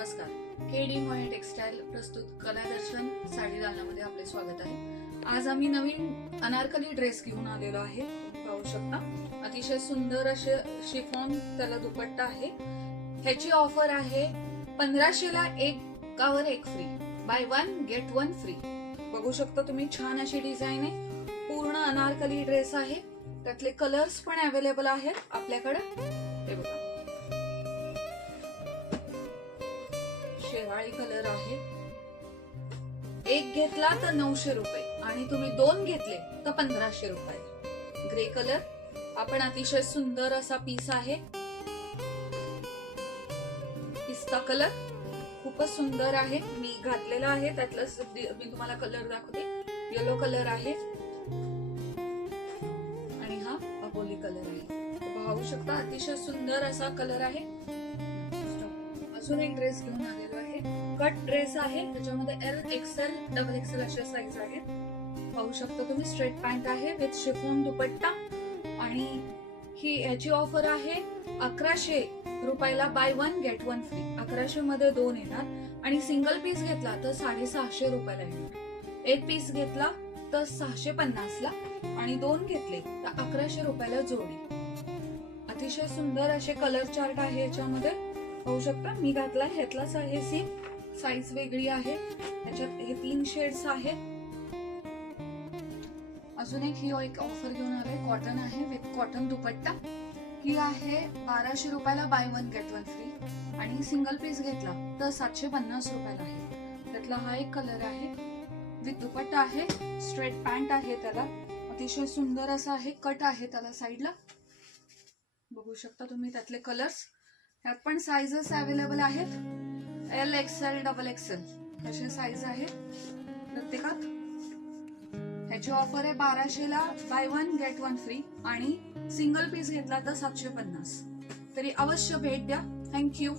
नमस्कार. केडी मोहे टेक्सटाईल प्रस्तुत कलादर्शन साडी दालनामध्ये आपले स्वागत आहे. आज आम्ही नवीन अनारकली ड्रेस घेऊन आलेलो आहे. पाहू शकता अतिशय सुंदर असे शिफॉन त्याला दुपट्टा आहे. ह्याची ऑफर आहे 1500 ला एकावर एक free, by one get one free. बघू शकता तुम्ही, छान अशी डिझाईन आहे. पूर्ण अनारकली ड्रेस आहे. त्यातले कलर्स पण अवेलेबल आहेत आपल्याकडे. हे बघा, शेवाळी कलर आहे. एक घेतला तर 900 रुपये आणि तुम्ही दोन घेतले तर 1500 रुपये. ग्रे कलर हा पण अतिशय सुंदर असा पीस आहे. पिस्ता कलर खूपच सुंदर आहे. मी घातलेला आहे, त्यातलंच मी तुम्हाला कलर दाखवते. येलो कलर आहे आणि हा अबोली कलर आहे. पाहू शकता अतिशय सुंदर असा कलर आहे. अजून एक ड्रेस घेऊन आलेलो आहे. कट ड्रेस आहे, त्याच्यामध्ये एल एक्सेल डबल एक्सेल अशा साईज आहेत. पाहू शकता तुम्ही, स्ट्रेट पॅन्ट आहे विथ शिफॉन दुपट्टा आणि ही याची ऑफर आहे 1100 रुपयाला by one get one free. 1100 मध्ये दोन येणार आणि सिंगल पीस घेतला तर 650 रुपयाला येणार. एक पीस घेतला तर 650 ला आणि दोन घेतले तर 1100 रुपयाला जोडी. अतिशय सुंदर असे कलर चार्ट आहे याच्यामध्ये. पाहू शकता, मी घातला ह्यातलाच आहे सेम. साईज वेगळी आहे. त्याच्यात हे 3 शेड्स आहेत. अजून एक ऑफर घेऊन आले. कॉटन आहे विथ कॉटन दुपट्टा. ही आहे 1200 रुपयाला by one get one free आणि सिंगल पीस घेतला तर 750 रुपयाला आहे. त्यातला हा एक कलर आहे विथ दुपट्टा आहे. स्ट्रेट पॅन्ट आहे त्याला. अतिशय सुंदर असा आहे. कट आहे त्याला साईडला. बघू शकता तुम्ही त्यातले कलर्स. यात पण साइजेस अवेलेबल आहेत. एल एक्सेल डबल एक्सेल असे साईज आहेत प्रत्येकात. ह्याची ऑफर आहे 1200 ला by one get one free आणि सिंगल पीस घेतला तर 750. तरी अवश्य भेट द्या. थँक्यू.